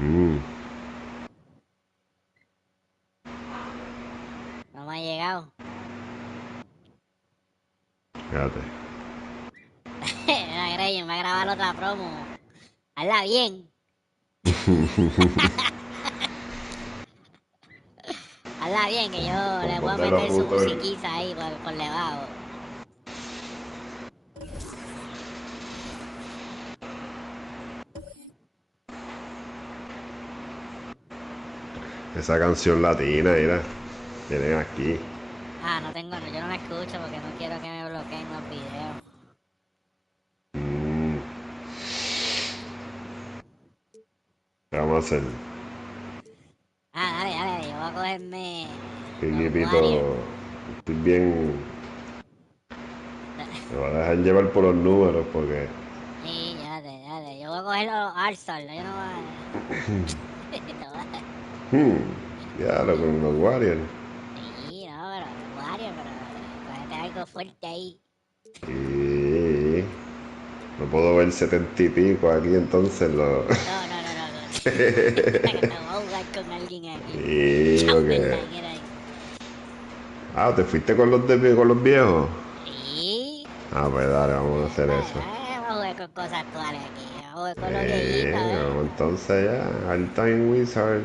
Mm, No me ha llegado. fíjate. Mira, Grey, me va a grabar otra promo. Hazla bien. Hazla bien, que yo le voy a Ponte los meter su futuros. musiquita ahí por debajo. Esa canción latina, mira. Tienen aquí. Ah, no tengo, no, yo no la escucho porque no quiero que me bloqueen los videos. Mm, ¿qué vamos a hacer? Ah, dale, dale, yo voy a cogerme los Warriors. Piquipito. Estoy bien. Me voy a dejar llevar por los números porque. Sí, ya, dale, yo voy a coger los Arsenal, yo no voy a... Hmm, ya lo con los Warriors. Sí, no, pero los Warriors, pero cógete algo fuerte ahí. Y no puedo ver 70 y pico aquí entonces lo. No, no, no, no, no. Que te voy a jugar con alguien aquí. Y porque. Chamberlain era ahí. Ah, ¿te fuiste con con los viejos? Sí. Ah, pues dale, vamos a hacer Vale, eso. vamos a jugar con cosas actuales aquí. Vamos a jugar con los viejitos, Vamos entonces ya. Al Time Wizard.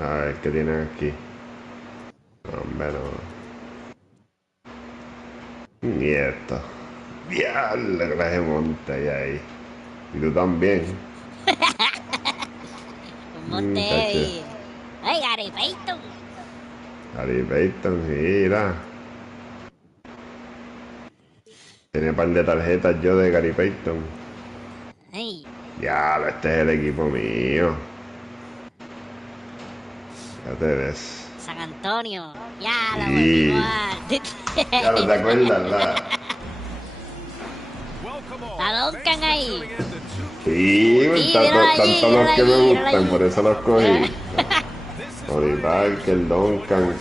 A ver qué tienen aquí. Hombre, no. Y esto. Diablo, que la monta ahí. Y tú también. Un monte Tache. heavy. ¡Ay, Gary Payton! Harry Payton, mira. Tenía un par de tarjetas yo de Gary Payton. ¡Ay! Diablo, este es el equipo mío. Fíjate de eso. San Antonio. Ya lo volvimos Y. a... Ya no te acuerdas, Está Duncan ahí. Sí, Sí, míralo allí, tanto míralo los que me allí, míralo gustan, por allí. eso los Míralo. cogí. Tony Parker, Duncan.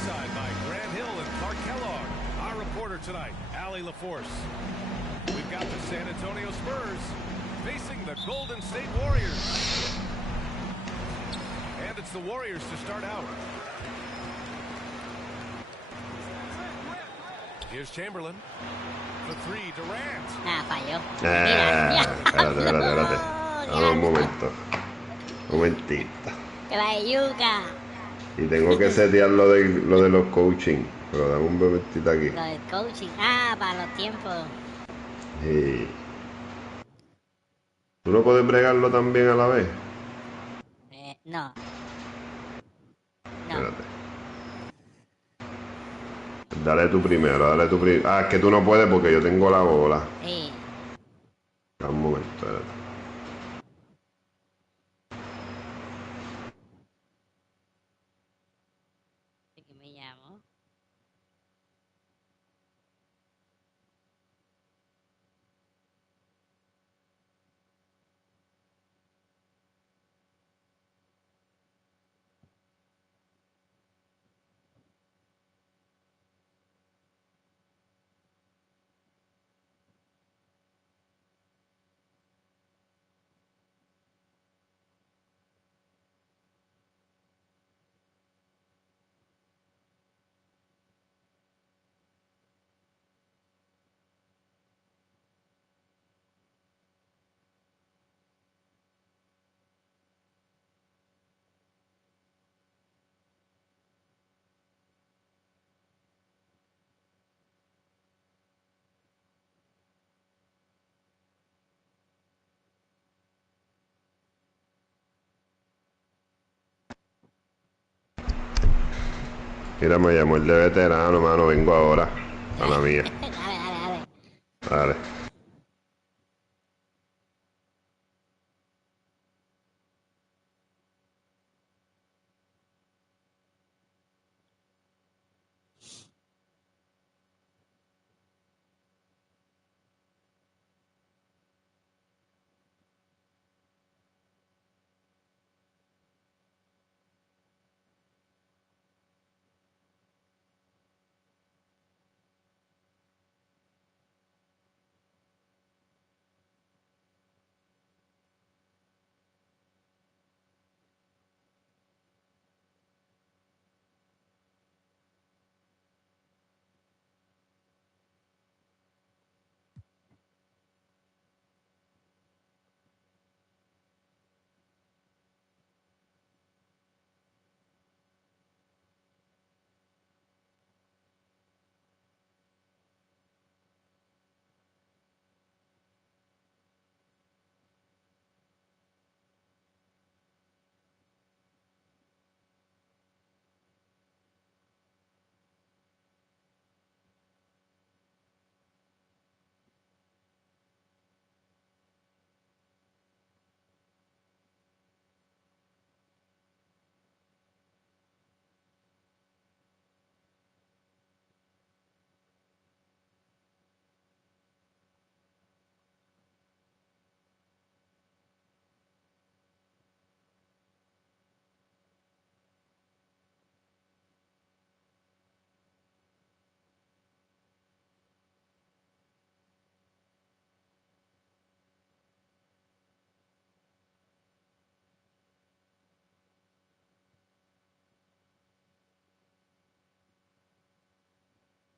We've got the San Antonio Spurs facing the Golden State Warriors. And it's the Warriors to start out. Here's Chamberlain. For three, Durant. Ah, falló. Mira, Espérate, espérate, espérate. Dame un diablo. momento. Un momentito. Que la de yuca. Y tengo que setear lo de los coaching. Pero dame un momentito aquí. Lo del coaching. Ah, para los tiempos. Y tú no puedes bregarlo también a la vez. No, no. Espérate. Dale tú primero, dale tú primero. Ah, es que tú no puedes porque yo tengo la bola. Sí. Dame un momento, espérate. ¿De qué me llamo? Mira, me llamó el de veterano, mano. Vengo ahora. A la mía. Dale, dale, dale. Dale.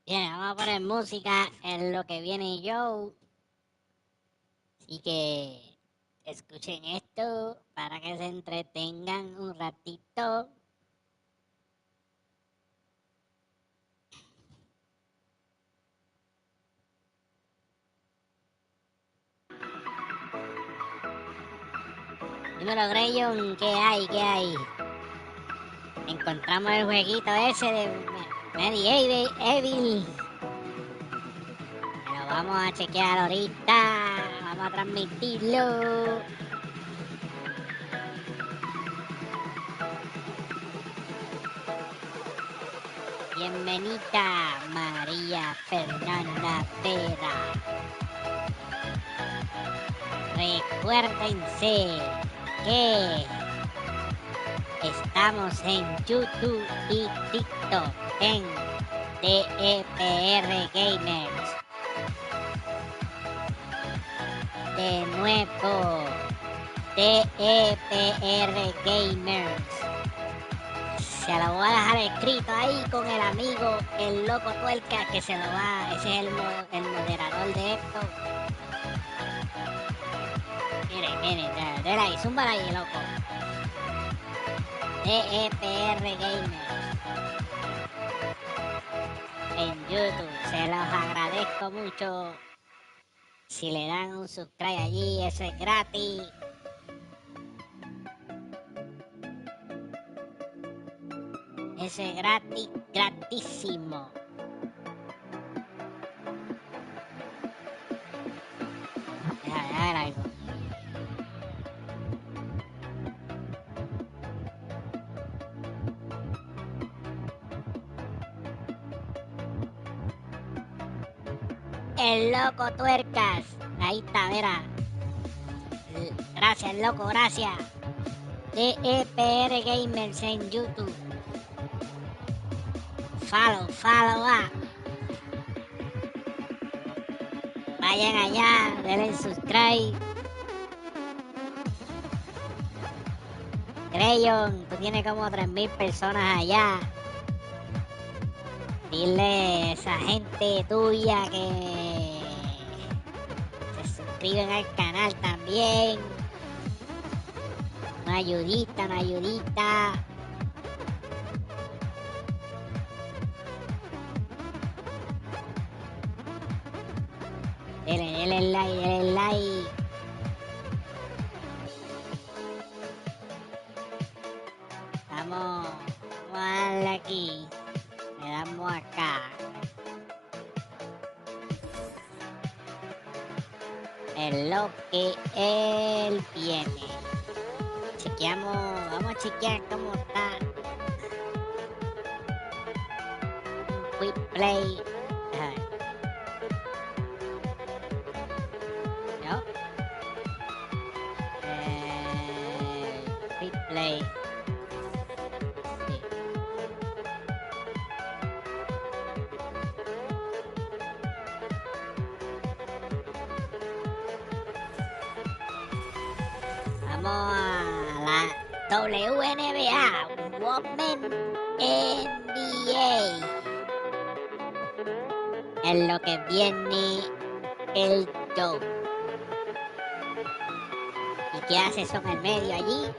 Bien, vamos a poner música en lo que viene yo. Así que escuchen esto para que se entretengan un ratito. Dímelo, Grayon, ¿qué hay? ¿Qué hay? Encontramos el jueguito ese de Medieval. Lo vamos a chequear ahorita. Vamos a transmitirlo. Bienvenida, María Fernanda Vera. Recuérdense que estamos en YouTube y TikTok en DEPR Gamers. De nuevo, DEPR Gamers. Se lo voy a dejar escrito ahí con el amigo, el loco tuerca, que se lo va, ese es el moderador de esto. Miren, dale ahí, zúmbala ahí, loco. DEPR Gamers. En YouTube, se los agradezco mucho. Si le dan un subscribe allí, eso es gratis. Eso es gratis, gratísimo. Déjame ver algo. El loco tuercas. Ahí está, verá. Gracias, loco, gracias. DEPR Gamers en YouTube. Follow up. Vayan allá, denle subscribe. Grayon, tú tienes como 3000 personas allá. Dile a esa gente tuya que se suscriben al canal también. Una ayudita. Denle like. Vamos a darle aquí. Le damos acá. En lo que él viene. Vamos a chequear cómo está. Quick play. No. Quick play. Sí. Vamos a la WNBA, Women NBA. En lo que viene el show. ¿Y qué hace eso en el medio allí?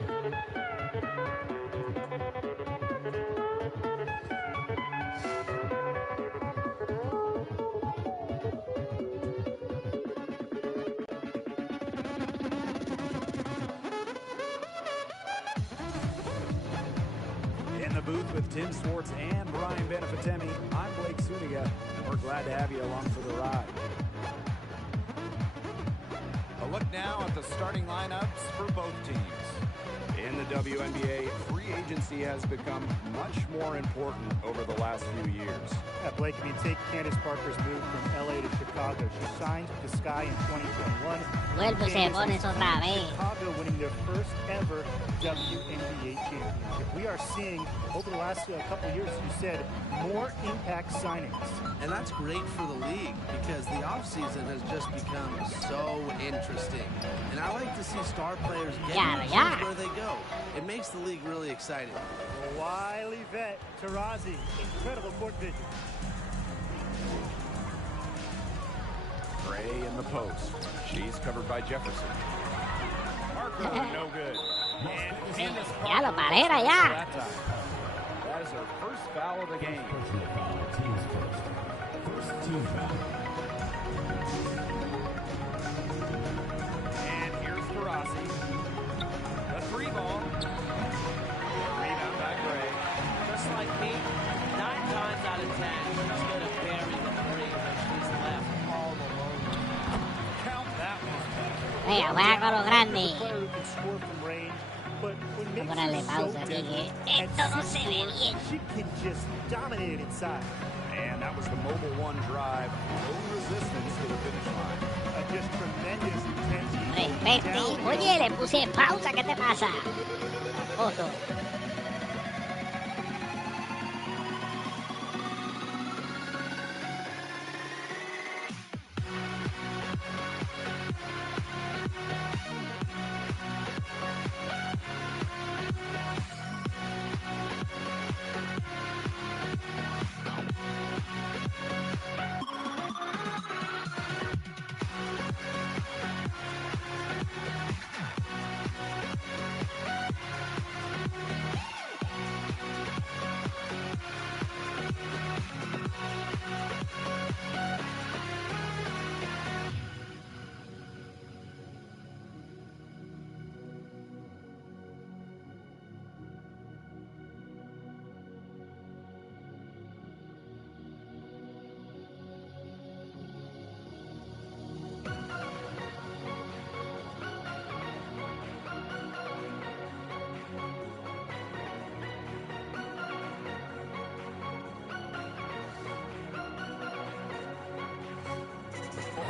In the booth with Tim Swartz and Brian Benefatemi, I'm Blake Suniga, and we're glad to have you along for the ride. A look now at the starting lineups for both teams. In the WNBA, free agency has become much more important over the last few years. Yeah, Blake, I mean, take Candace Parker's move from LA to Chicago. She signed with the Sky in 2021. Vuelve y se pone eso otra vez. Chicago winning their first ever WNBA championship. We are seeing, over the last couple of years, as you said, more impact signings. And that's great for the league because the offseason has just become so interesting. And I like to see star players get where they go. It makes the league really exciting. Wily vet, Tarazi, incredible court vision. Gray in the post. She's covered by Jefferson. Parker, no good. And Candace Ya lo Parker parera ya. that time. That is her first foul of the game. And here's Taurasi. The three ball. Rebound by Gray. Just like me, 9 times out of 10, she's going to bury the three when she's left all alone. Count that one. Venga, juega con los grandes. Player who can score from range, but what Voy a makes ponerle her so pausa aquí deadly que and esto no se ve secure, bien. she can just dominate it inside. And that was the mobile one drive. No resistance to the finish line. Just tremendous intensity. Respete. Oye, le puse pausa, ¿qué te pasa? Oso.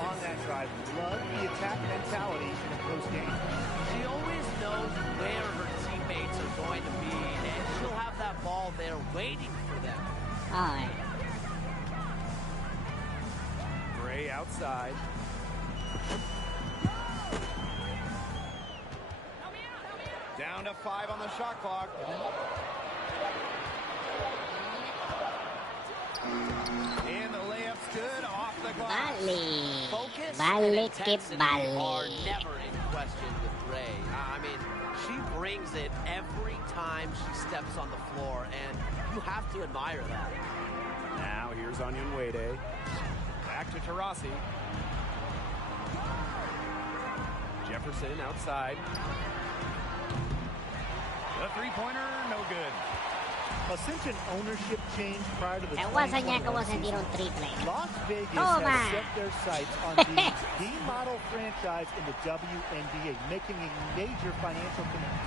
On that drive, love the attack mentality in the close game. She always knows where her teammates are going to be, and she'll have that ball there waiting for them. Ay, Gray outside. Down to 5 on the shot clock. And the layup's good off the glass. vale. Focus Vale and que intensity are vale. never in question with Gray. I mean, she brings it every time she steps on the floor, and you have to admire that. Now here's Onion Wade. Back to Taurasi. Jefferson outside. The three-pointer, no good. Since an ownership change prior to the Te voy a enseñar cómo 2021 se tira un season, triple. Las Vegas Toma. has set their sights on being the model franchise in the WNBA, making a major financial commitment.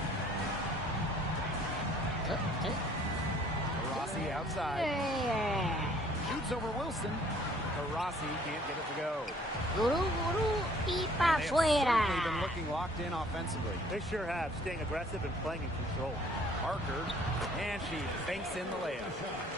Taurasi outside. Shoots over Wilson. Taurasi can't get it to go. Gurú, gurú y pa' They've afuera. been looking locked in offensively. They sure have, staying aggressive and playing in control. Parker, and she banks in the layup.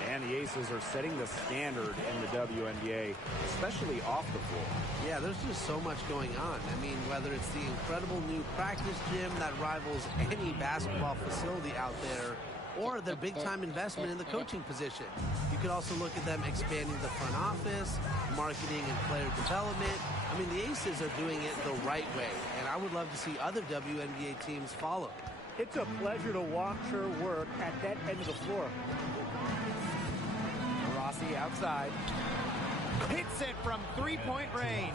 And the Aces are setting the standard in the WNBA, especially off the floor. Yeah, there's just so much going on. I mean, whether it's the incredible new practice gym that rivals any basketball facility out there, or their big-time investment in the coaching position. You could also look at them expanding the front office, marketing and player development. I mean, the Aces are doing it the right way, and I would love to see other WNBA teams follow. It's a pleasure to watch her work at that end of the floor. Rossi outside. Hits it from three-point range.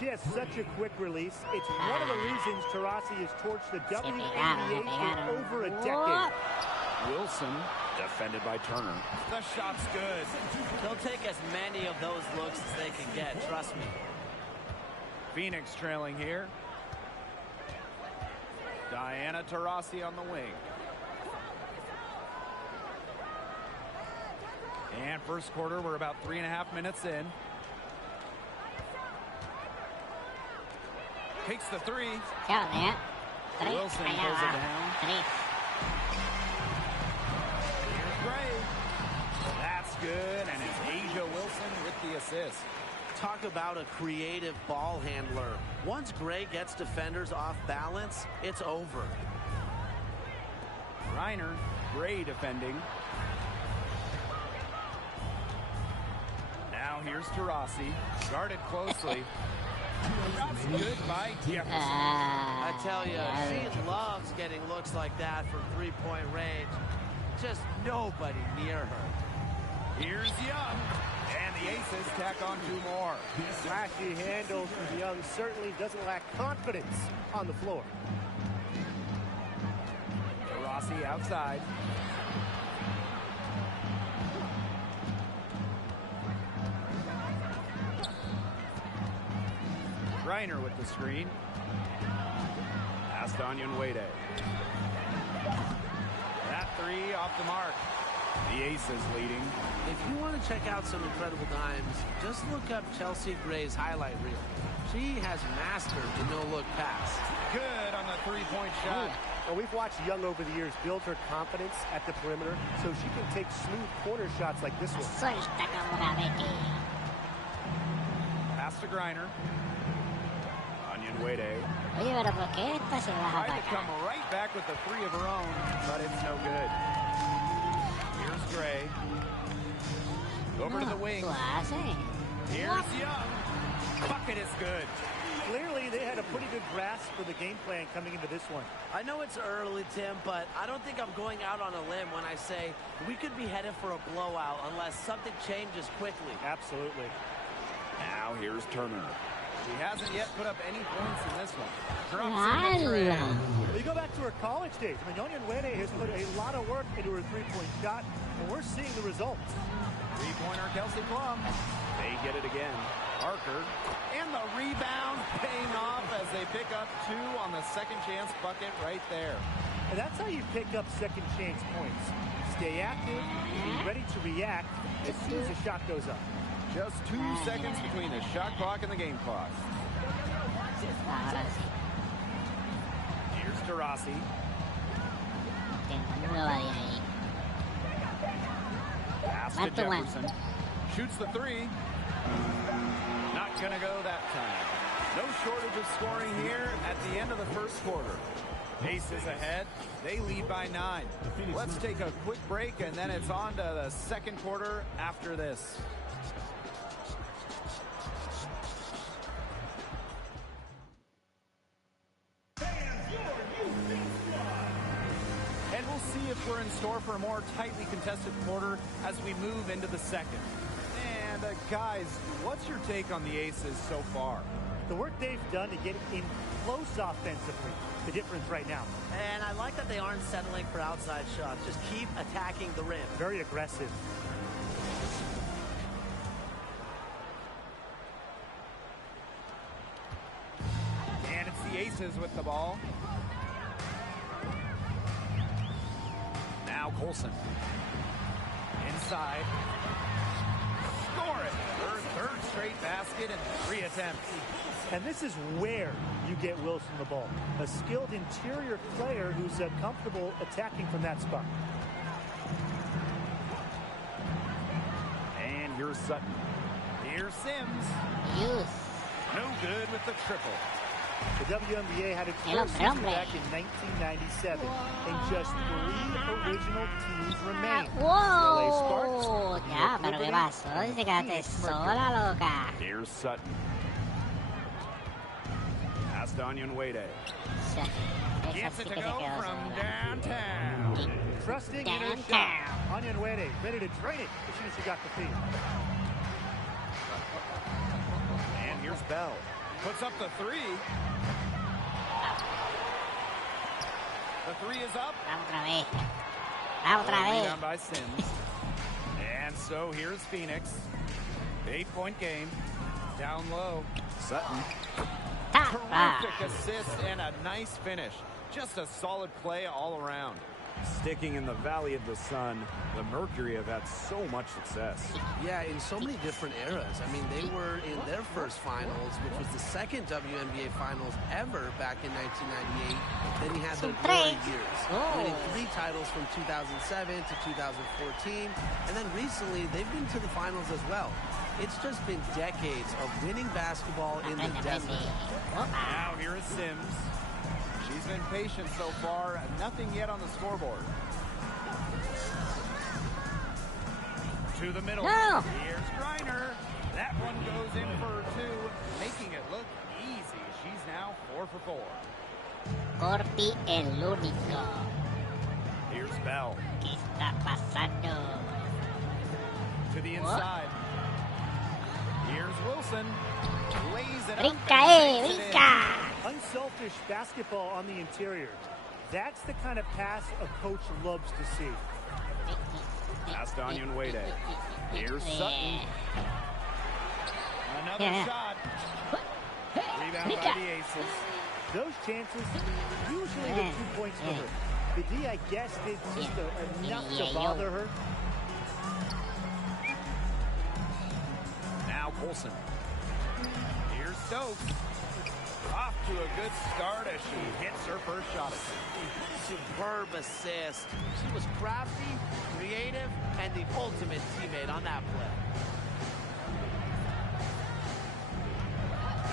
She has such a quick release. It's one of the reasons Taurasi has torched the WNBA for over a decade. Wilson, defended by Turner. The shot's good. They'll take as many of those looks as they can get, trust me. Phoenix trailing here. Diana Taurasi on the wing. And first quarter, we're about 3.5 minutes in. Takes the three. Wilson pulls it down. Here's Gray. That's good, and it's Asia Wilson with the assist. Talk about a creative ball handler. Once Gray gets defenders off balance, it's over. Reiner, Gray defending. Now here's Tarasi, guarded closely. Good by Jefferson. I tell you, she loves getting looks like that from three-point range. Just nobody near her. Here's Young, and the Aces tack on 2 more. Flashy handle from Young certainly doesn't lack confidence on the floor. Rossi outside. Reiner with the screen. Pass to Onyenwere. That 3 off the mark. The Aces leading. If you want to check out some incredible dimes, just look up Chelsea Gray's highlight reel. She has mastered the no-look pass. Good on the 3-point shot. Well, we've watched Young over the years build her confidence at the perimeter so she can take smooth corner shots like this one. Suelta como Gabetti. Pass to Griner. Onyenwere. Oye, pero ¿por qué esta se baja Tried para to come acá? right back with the 3 of her own, but it's no good. Here's Gray. Over to the wing. ¿Tú haces? Here's Young. Bucket is good. Clearly, they had a pretty good grasp for the game plan coming into this one. I know it's early, Tim, but I don't think I'm going out on a limb when I say we could be headed for a blowout unless something changes quickly. Absolutely. Now here's Turner. He hasn't yet put up any points in this one. Drops in the ¡Hala! trap. You go back to her college days. I mean, Onyenwere has put a lot of work into her three-point shot, and we're seeing the results. 3-pointer Kelsey Plum. They get it again. Parker. And the rebound paying off as they pick up 2 on the second chance bucket right there. And that's how you pick up second chance points. Stay active, be ready to react as soon as the shot goes up. Just 2 seconds between the shot clock and the game clock. Ahora sí. Here's Tarasi. Tengo nueva de ahí. Pass to Marto one. Jefferson. Shoots the 3. Not gonna go that time. No shortage of scoring here at the end of the first quarter. Aces ahead. They lead by 9. Let's take a quick break, and then it's on to the second quarter after this. And we'll see if we're in store for a more tightly contested quarter as we move into the second. And guys, what's your take on the Aces so far? The work they've done to get in close offensively, the difference right now. And I like that they aren't settling for outside shots. Just keep attacking the rim. Very aggressive. And it's the Aces with the ball. Now Colson. Inside. Score it. Her third straight basket in 3 attempts. And this is where you get Wilson the ball. A skilled interior player who's comfortable attacking from that spot. And here's Sutton. Here's Sims. Use. No good with the triple. The WNBA had its Hello, first season hombre. back in 1997, and just 3 original teams remain. LA Sparks, ¡Wow! New Ya, York pero ¿qué Liberty, pasó? and Dice quédate Phoenix sola, loca. Here's Sutton. Pass to Onyenwere. Esa Gets sí it que to se go quedó from sola. downtown. Trusting in her shot. Downtown. Onyenwere ready to drain it as soon as she got the feed. And here's Bell. Puts up the 3. The 3 is up. Vamos otra vez. Vamos otra vez. Rebound by Sims. And so here's Phoenix. 8-point game. Down low. Sutton. Tapa. Terrific assist and a nice finish. Just a solid play all around. Sticking in the Valley of the Sun, the Mercury have had so much success. Yeah, in so many different eras. I mean, they were in their first finals, which was the second WNBA finals ever back in 1998. Then he had their glory years, winning 3 titles from 2007 to 2014. And then recently, they've been to the finals as well. It's just been decades of winning basketball in the desert. Now here is Sims. She's been patient so far. Nothing yet on the scoreboard. To the middle. No. Here's Griner. That one goes in for 2, making it look easy. She's now 4 for 4. Corti el único. Here's Bell. ¿Qué está pasando? To the inside. Here's Wilson. Lays it up Brinca, and makes it in. brinca. Unselfish basketball on the interior. That's the kind of pass a coach loves to see. Past Wade. Here's Sutton. Another shot. Rebound by the Aces. Those chances, usually the 2 points for her. The D, I guess, did just enough to bother her. Now Colson. Here's Stokes. Off to a good start as she hits her first shot attempt. Superb assist. She was crafty, creative, and the ultimate teammate on that play.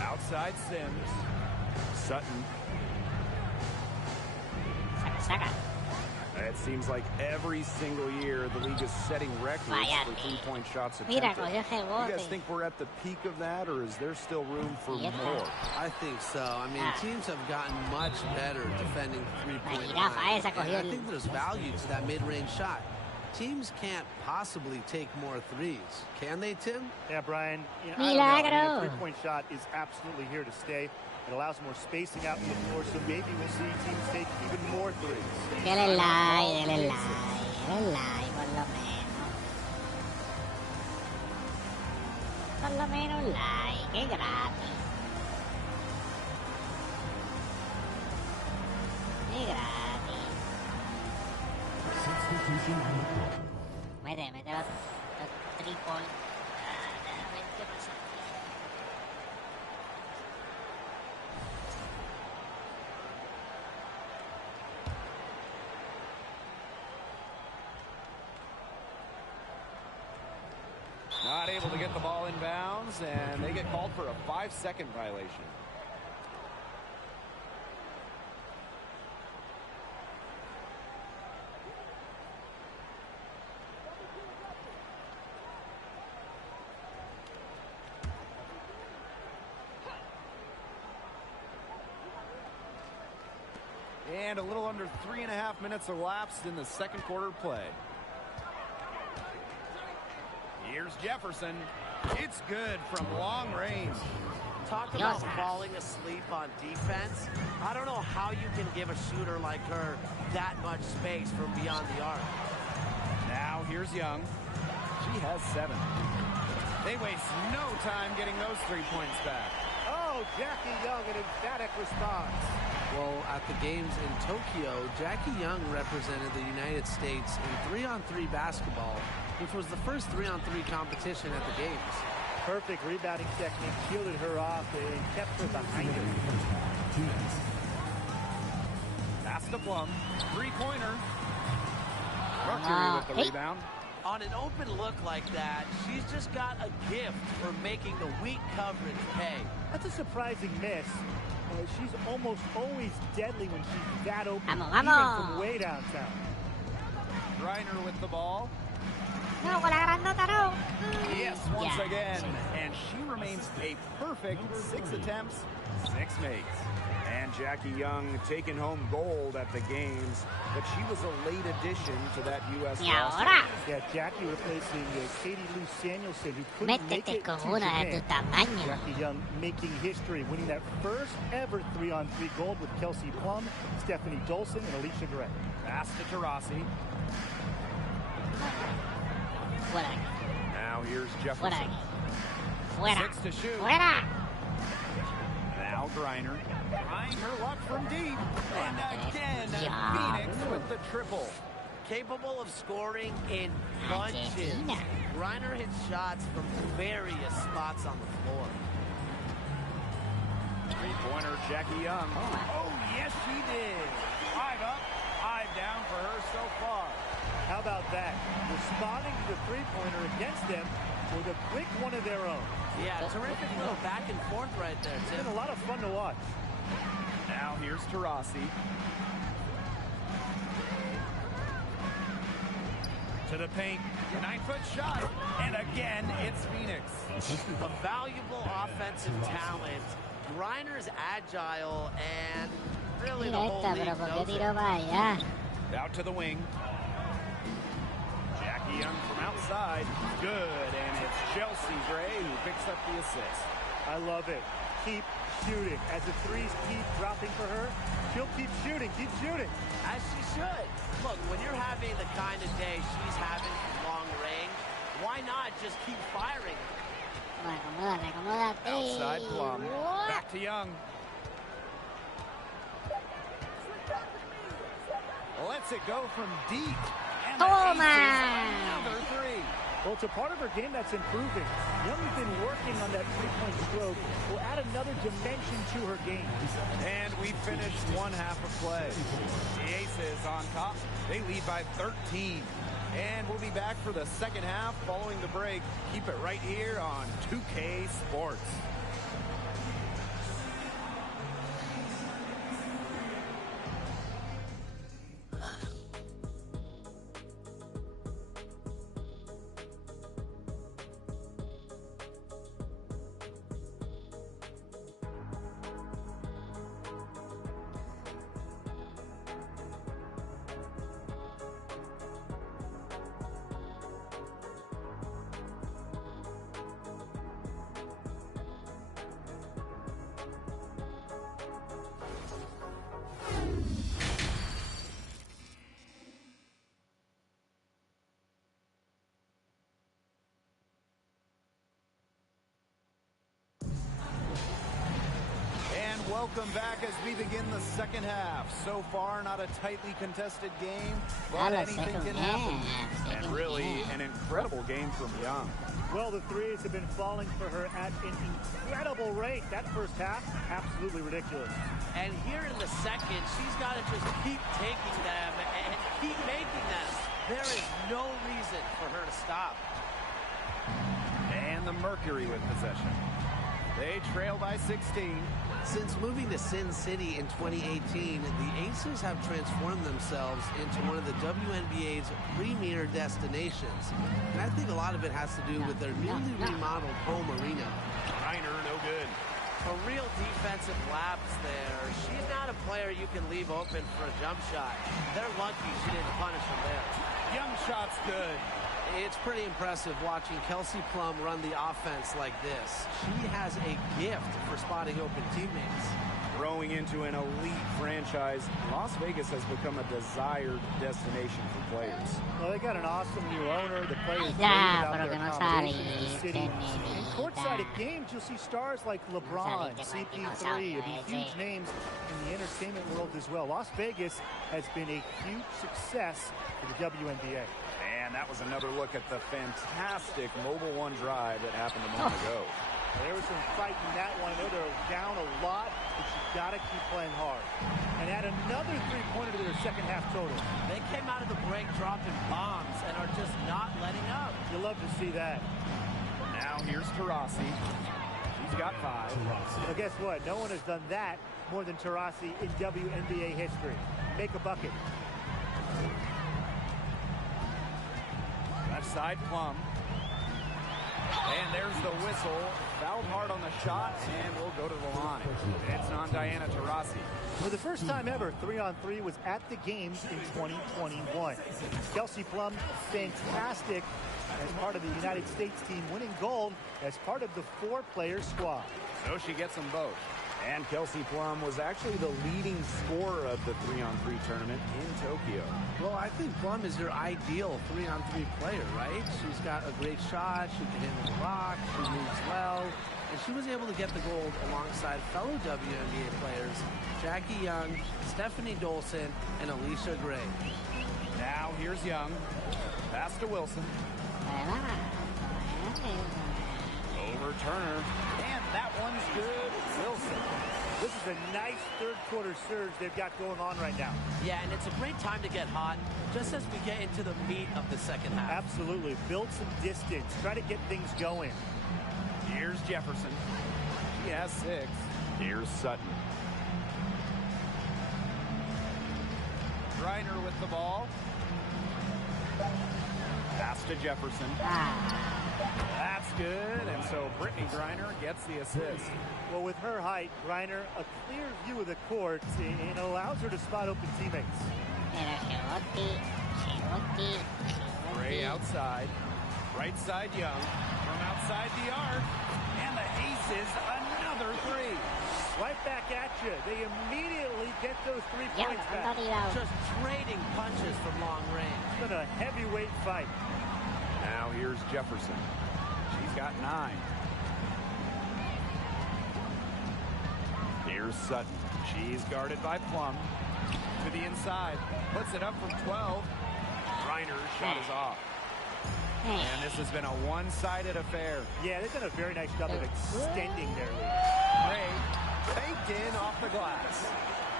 Outside Sims. Sutton. Saca. It seems like every single year the league is setting records Vaya. for three-point shots Mira, attempted. cogió ese You guys bote. think we're at the peak of that, or is there still room for Yep. more? I think so. I mean, teams have gotten much better defending three-point La jirafa line. esa And cogió I el- think there's value to that mid-range shot. Teams can't possibly take more threes. Can they, Tim? Yeah, Brian, I don't know. Milagro. I mean, the three-point shot is absolutely here to stay. It allows more spacing out in the floor, so maybe we'll see teams take even more threes. Dele like, dele like, dele like, por lo menos. Por lo menos un like, es gratis. Es gratis. Mete los triple. A ver qué pasa. Not able to get the ball in bounds, and they get called for a 5-second violation. And a little under 3.5 minutes elapsed in the second quarter play. Here's Jefferson. It's good from long range. Talk about falling asleep on defense. I don't know how you can give a shooter like her that much space from beyond the arc. Now here's Young. She has 7. They waste no time getting those 3 points back. Oh, Jackie Young, an emphatic response. Well, at the games in Tokyo, Jackie Young represented the United States in 3-on-3 basketball, which was the first 3-on-3 competition at the games. Perfect rebounding technique, shielded her off and kept her behind her. Pass to Plum. 3-pointer. Mercury with the hey. rebound. On an open look like that, she's just got a gift for making the weak coverage pay. That's a surprising miss. She's almost always deadly when she's that open, Vamos, even vamos. from way downtown. Reiner with the ball. No, con la grandota no. Yes, once Yeah. again. And she remains a perfect 6 attempts, 6 makes. And Jackie Young taking home gold at the games, but she was a late addition to that U.S. Y roster. ahora, Yeah, Jackie replacing Katie Lou Samuelson, who couldn't make métete it con to una de tu Japan. tamaño. Jackie Young making history, winning that first ever 3-on-3 gold with Kelsey Plum, Stephanie Dolson, and Alicia Gray. Pass to Tarasi. Fuera de aquí, Now here's fuera de Jefferson. aquí. Fuera. 6 to shoot. Fuera. Now Griner. Trying her luck from deep. And again, Yeah. Phoenix with the triple. Capable of scoring in bunches. Argentina. Reiner hits shots from various spots on the floor. 3-pointer, Jackie Young. Oh, yes, she did. 5 up, 5 down for her so far. How about that? Responding to the three-pointer against them with a quick one of their own. Yeah, terrific little back and forth right there, It's Tim. been a lot of fun to watch. Now here's Tarasi. To the paint, 9-foot shot, and again, it's Phoenix. A valuable offensive talent. Griner's agile, and really the Mira whole esta, league pero ¿por qué knows it. tiró para allá? Out to the wing. Jackie Young from outside. Good, and it's Chelsea Gray who picks up the assist. I love it. Keep shooting. As the threes keep dropping for her, she'll keep shooting. Keep shooting. As she should. Look, when you're having the kind of day she's having from long range, why not just keep firing? Bueno, acomódate, acomódate. Outside Plum. What? Back to Young. Lets it go from deep. And the Toma! aces, another three. Well, it's a part of her game that's improving. Young's been working on that three-point stroke. Will add another dimension to her game. And we finished one half of play. The Aces on top. They lead by 13. And we'll be back for the second half following the break. Keep it right here on 2K Sports. Welcome back as we begin the second half. So far, not a tightly contested game, but anything can happen. And really, an incredible game from Young. Well, the threes have been falling for her at an incredible rate. That first half, absolutely ridiculous. And here in the second, she's got to just keep taking them and keep making them. There is no reason for her to stop. And the Mercury with possession. They trail by 16. Since moving to Sin City in 2018, the Aces have transformed themselves into one of the WNBA's premier destinations. And I think a lot of it has to do with their newly remodeled home arena. Reiner, no good. A real defensive lapse there. She's not a player you can leave open for a jump shot. They're lucky she didn't punish them there. Young shot's good. It's pretty impressive watching Kelsey Plum run the offense like this. She has a gift for spotting open teammates. Growing into an elite franchise, Las Vegas has become a desired destination for players. Well, they got an awesome new owner. The players Ya, about pero their que no accommodations in the saliste, city. In nenita. courtside at games, you'll see stars like LeBron, saliste, CP3, and ese. huge names in the entertainment world as well. Las Vegas has been a huge success for the WNBA. And that was another look at the fantastic Mobile One drive that happened a moment ago. There was some fight in that one. I know they're down a lot, but you got to keep playing hard. And add another three-pointer to their second half total. They came out of the break dropping bombs and are just not letting up. You'll love to see that. Now here's Taurasi. She's got 5. Well, guess what? No one has done that more than Taurasi in WNBA history. Make a bucket. Left side, Plum. And there's the whistle. Fouled hard on the shot, and we'll go to the line. It's on Diana Taurasi. For the first time ever, 3-on-3 was at the games in 2021. Kelsey Plum, fantastic as part of the United States team, winning gold as part of the 4-player squad. So she gets them both. And Kelsey Plum was actually the leading scorer of the 3-on-3 tournament in Tokyo. Well, I think Plum is your ideal 3-on-3 player, right? She's got a great shot, she can handle the rock, she moves well, and she was able to get the gold alongside fellow WNBA players Jackie Young, Stephanie Dolson, and Alicia Gray. Now here's Young. Pass to Wilson. Over Turner. And that one's good. Wilson. This is a nice third-quarter surge they've got going on right now. Yeah, and it's a great time to get hot, just as we get into the meat of the second half. Absolutely. Build some distance. Try to get things going. Here's Jefferson. She has 6. Here's Sutton. Reiner with the ball. to Jefferson. That's good, and so Brittany Griner gets the assist. Well, with her height, Griner, a clear view of the court, and allows her to spot open teammates. Gray outside. Right side Young. From outside the arc. And the aces, another three. Right back at you. They immediately get those 3 points back. Just trading punches from long range. It's been a heavyweight fight. Now here's Jefferson. She's got 9. Here's Sutton. She's guarded by Plum. To the inside. Puts it up from 12. Griner's shot is off. And this has been a one-sided affair. Yeah, they've done a very nice job of extending their lead. Gray baked in off the glass.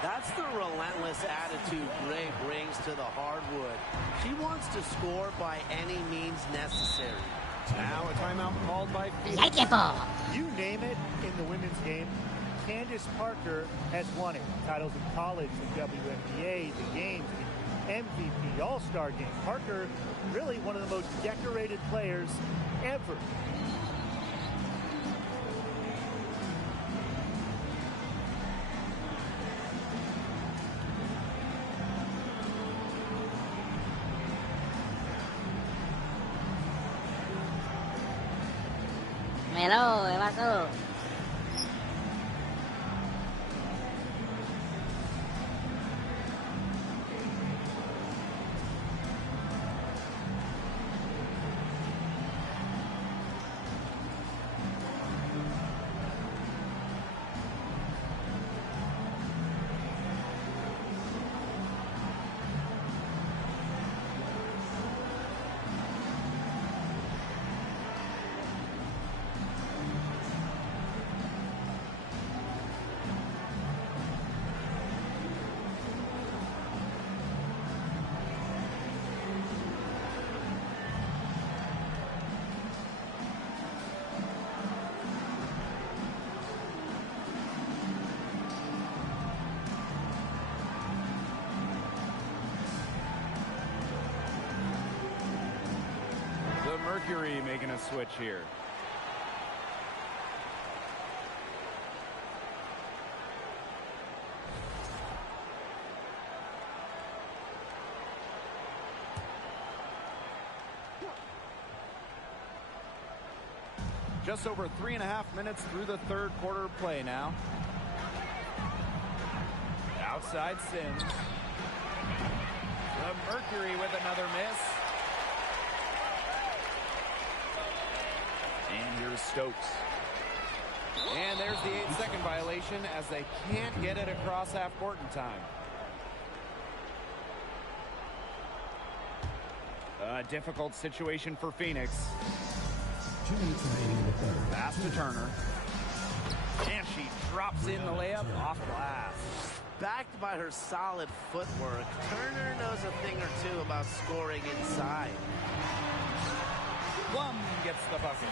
That's the relentless attitude Gray brings to the hardwood. She wants to score by any means necessary. Now a timeout called by Phoenix. ¡Hay que po! You name it in the women's game, Candace Parker has won it. Titles in college, the WNBA, the games, the MVP, All-Star game. Parker, really one of the most decorated players ever. Melo, ¿qué pasó? Mercury making a switch here. Just over 3.5 minutes through the third quarter play now. Outside Sims. The Mercury with another miss. And here's Stokes. And there's the 8-second violation as they can't get it across half court in time. A difficult situation for Phoenix. Pass to Turner. And she drops in the layup off glass. Backed by her solid footwork, Turner knows a thing or two about scoring inside. Plum gets the bucket.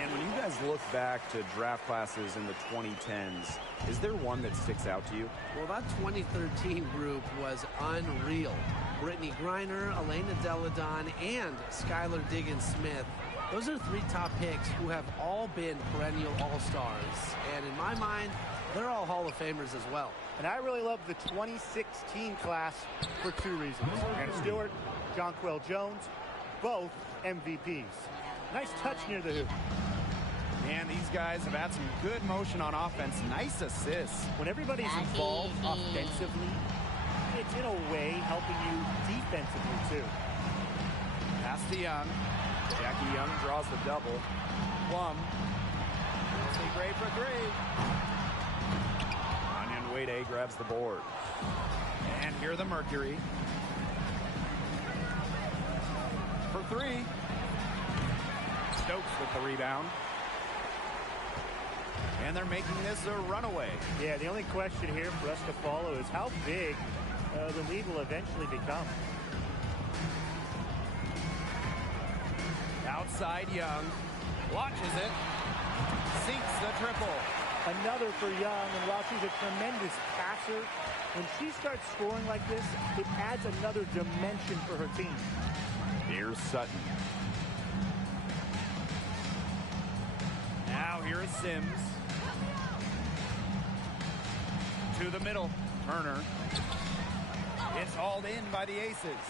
And when you guys look back to draft classes in the 2010s, is there one that sticks out to you? Well, that 2013 group was unreal. Brittany Griner, Elena Deladon, and Skylar Diggins-Smith. Those are 3 top picks who have all been perennial all-stars. And in my mind, they're all Hall of Famers as well. And I really love the 2016 class for 2 reasons. Anna Stewart, Jonquel Jones, both MVPs. Nice touch near the hoop. And these guys have had some good motion on offense. Nice assists. When everybody's involved offensively, it's in a way helping you defensively too. Pass to Young. Jackie Young draws the double. Plum. See Gray for 3. Onion Wade grabs the board. And here the Mercury. For 3. Stokes with the rebound. And they're making this a runaway. Yeah, the only question here for us to follow is how big the lead will eventually become. Outside Young. Launches it. Sinks the triple. Another for Young, and while she's a tremendous passer, when she starts scoring like this, it adds another dimension for her team. Here's Sutton. Now here is Sims. To the middle. Turner. It's hauled in by the Aces.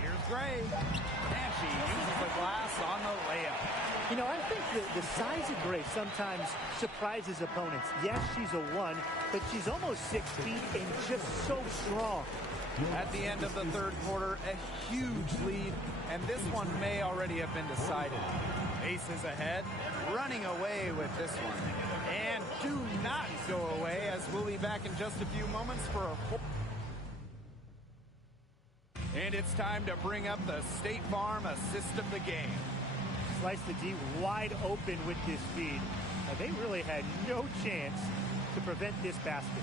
Here's Gray. And she uses the glass on the layup. You know, I think the size of Gray sometimes surprises opponents. Yes, she's a 1, but she's almost 6 feet and just so strong. At the end of the third quarter, a huge lead, and this one may already have been decided. Aces ahead, running away with this one. And do not go away, as we'll be back in just a few moments for a full... And it's time to bring up the State Farm assist of the game. Slice the D wide open with this feed. Now, they really had no chance to prevent this basket.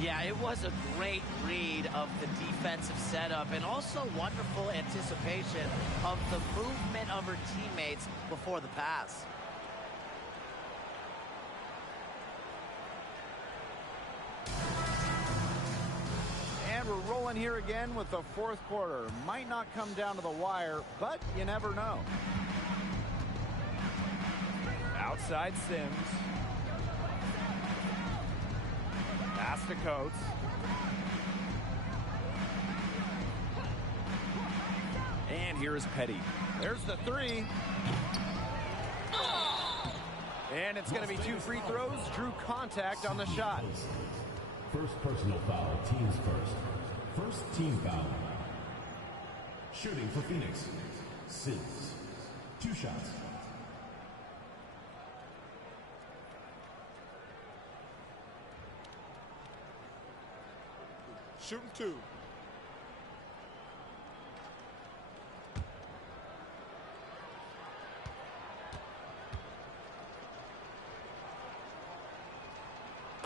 Yeah, it was a great read of the defensive setup and also wonderful anticipation of the movement of her teammates before the pass. And we're rolling here again with the fourth quarter. Might not come down to the wire, but you never know. Outside Sims. Pass to Coates. And here is Petty. There's the three. And it's going to be 2 free throws. Drew contact on the shot. First personal foul, teams first. First team foul. Shooting for Phoenix. Sims. 2 shots. Shooting 2.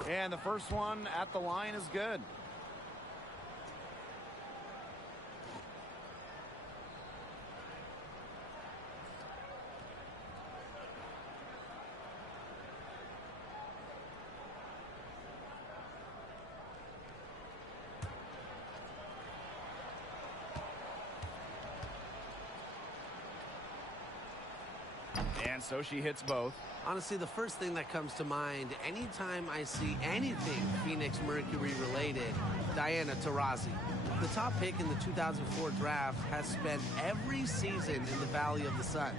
And the first one at the line is good. And so she hits both. Honestly, the first thing that comes to mind anytime I see anything Phoenix Mercury related, Diana Taurasi. The top pick in the 2004 draft has spent every season in the Valley of the Sun.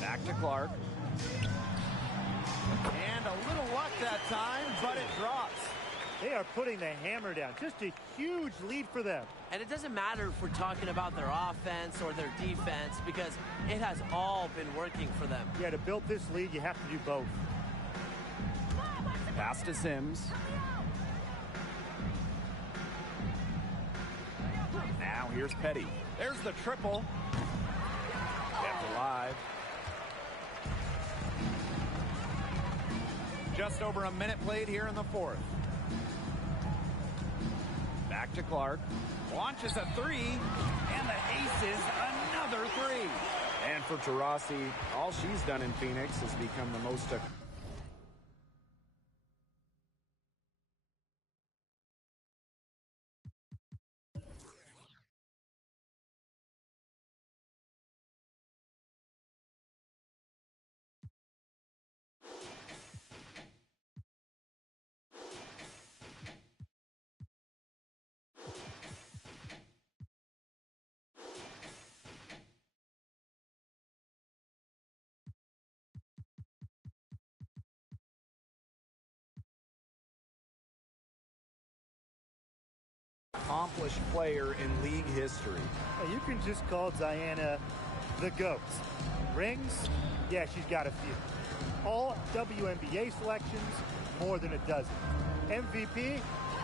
Back to Clark. And a little luck that time, but it drops. They are putting the hammer down. Just a huge lead for them. And it doesn't matter if we're talking about their offense or their defense, because it has all been working for them. Yeah, to build this lead, you have to do both. Pass to Sims. Now here's Petty. There's the triple. Kept alive. Just over a minute played here in the fourth. Back to Clark. Launches a three. And the Aces another three. And for Taurasi, all she's done in Phoenix has become the most... accomplished player in league history. You can just call Diana the GOAT. Rings? Yeah, she's got a few. All WNBA selections, more than a dozen. MVP?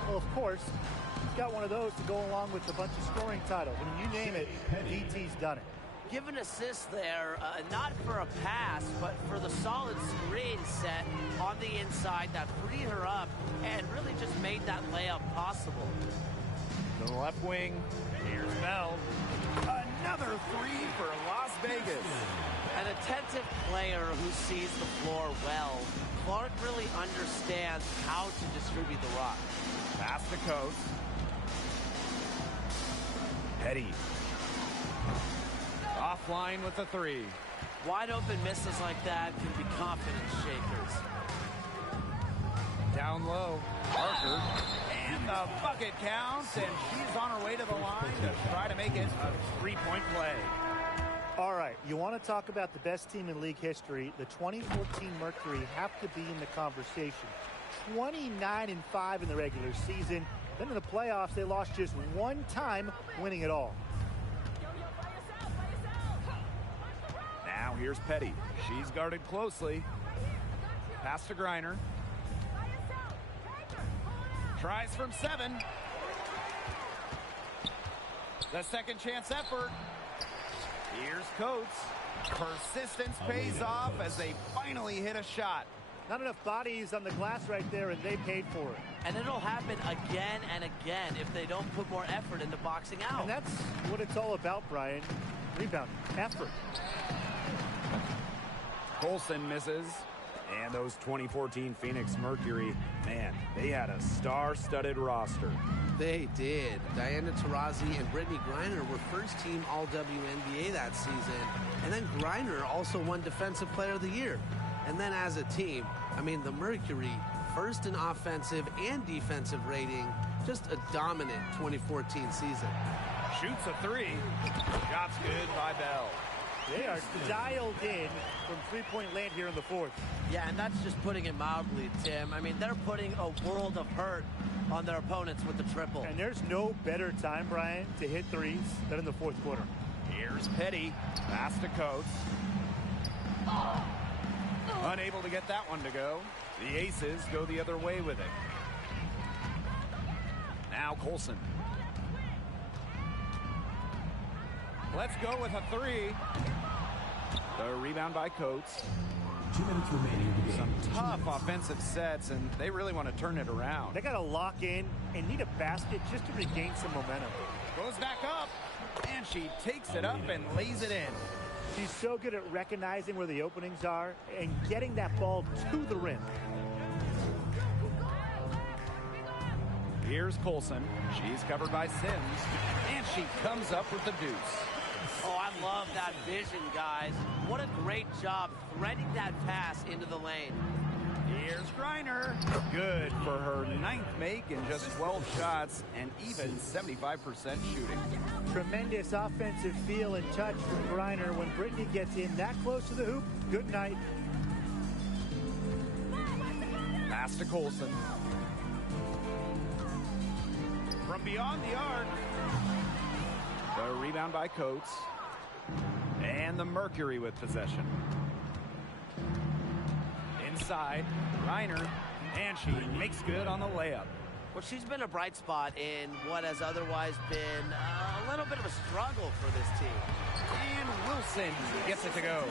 Well, of course, she's got one of those to go along with a bunch of scoring titles. I mean, you name it, DT's done it. Give an assist there, not for a pass, but for the solid screen set on the inside that freed her up and really just made that layup possible. To the left wing, here's Bell. Another three for Las Vegas. An attentive player who sees the floor well. Clark really understands how to distribute the rock. Pass to Coates. Petty. Offline with the three. Wide open misses like that can be confidence shakers. Down low. Parker. And the bucket counts, and she's on her way to the line to try to make it a three-point play. All right, you want to talk about the best team in league history. The 2014 Mercury have to be in the conversation. 29-5 in the regular season. Then in the playoffs, they lost just one time, winning it all. Now here's Petty. She's guarded closely. Pass to Griner. Tries from 7. The second chance effort. Here's Coates. Persistence pays off as they finally hit a shot. Not enough bodies on the glass right there, and they paid for it. And it'll happen again and again if they don't put more effort into boxing out. And that's what it's all about, Brian. Rebound, effort. Colson misses. And those 2014 Phoenix Mercury, man, they had a star-studded roster. They did. Diana Taurasi and Brittany Griner were first-team All-WNBA that season. And then Griner also won Defensive Player of the Year. And then as a team, I mean, the Mercury, first in offensive and defensive rating, just a dominant 2014 season. Shoots a three. Shot's good by Bell. They are dialed in from three-point land here in the fourth. Yeah, and that's just putting it mildly, Tim. I mean, they're putting a world of hurt on their opponents with the triple. And there's no better time, Brian, to hit threes than in the fourth quarter. Here's Petty. Pass to Coates. Unable to get that one to go. The Aces go the other way with it. Now Colson. Let's go with a three. The rebound by Coates. 2 minutes remaining in the game. Some tough offensive sets, and they really want to turn it around. They got to lock in and need a basket just to regain some momentum. Goes back up, and she takes it up and lays it in. She's so good at recognizing where the openings are and getting that ball to the rim. Here's Colson. She's covered by Sims, and she comes up with the deuce. Oh, I love that vision, guys. What a great job threading that pass into the lane. Here's Griner. Good for her 9th make in just 12 shots and even 75% shooting. Tremendous offensive feel and touch from Griner. When Brittany gets in that close to the hoop, good night. Pass to Colson. From beyond the arc. The rebound by Coates. And the Mercury with possession. Inside, Griner, and she makes good on the layup. Well, she's been a bright spot in what has otherwise been a little bit of a struggle for this team. And Wilson gets it to go.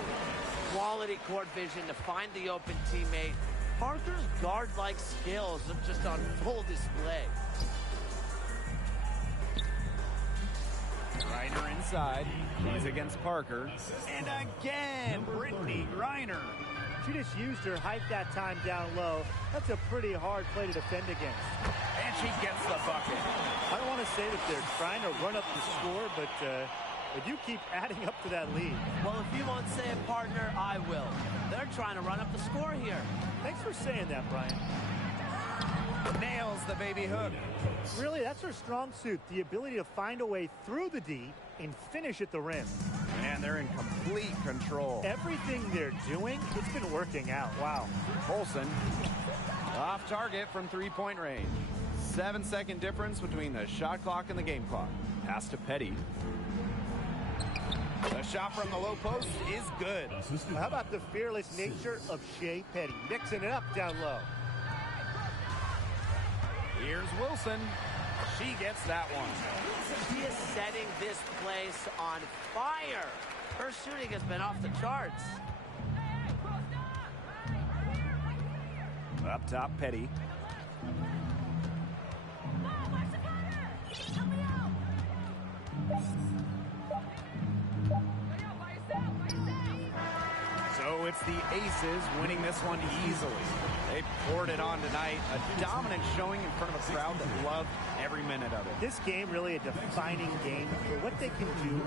Quality court vision to find the open teammate. Parker's guard-like skills are just on full display. Griner inside. She's against Parker. And again, Brittany Griner. She just used her height that time down low. That's a pretty hard play to defend against. And she gets the bucket. I don't want to say that they're trying to run up the score, but they do keep adding up to that lead. Well, if you won't say it, partner, I will. They're trying to run up the score here. Thanks for saying that, Brian. Nails the baby hook. Really, that's her strong suit, the ability to find a way through the D and finish at the rim. And they're in complete control. Everything they're doing, it's been working out. Wow. Colson off target from three-point range. 7-second difference between the shot clock and the game clock. Pass to Petty. The shot from the low post is good. How about the fearless nature of Shea Petty? Mixing it up down low. Here's Wilson. She gets that one. She is setting this place on fire. Her shooting has been off the charts. Up top, Petty. So it's the Aces winning this one easily. They poured it on tonight. A dominant showing in front of a crowd that loved every every minute of it. This game really a defining game for what they can do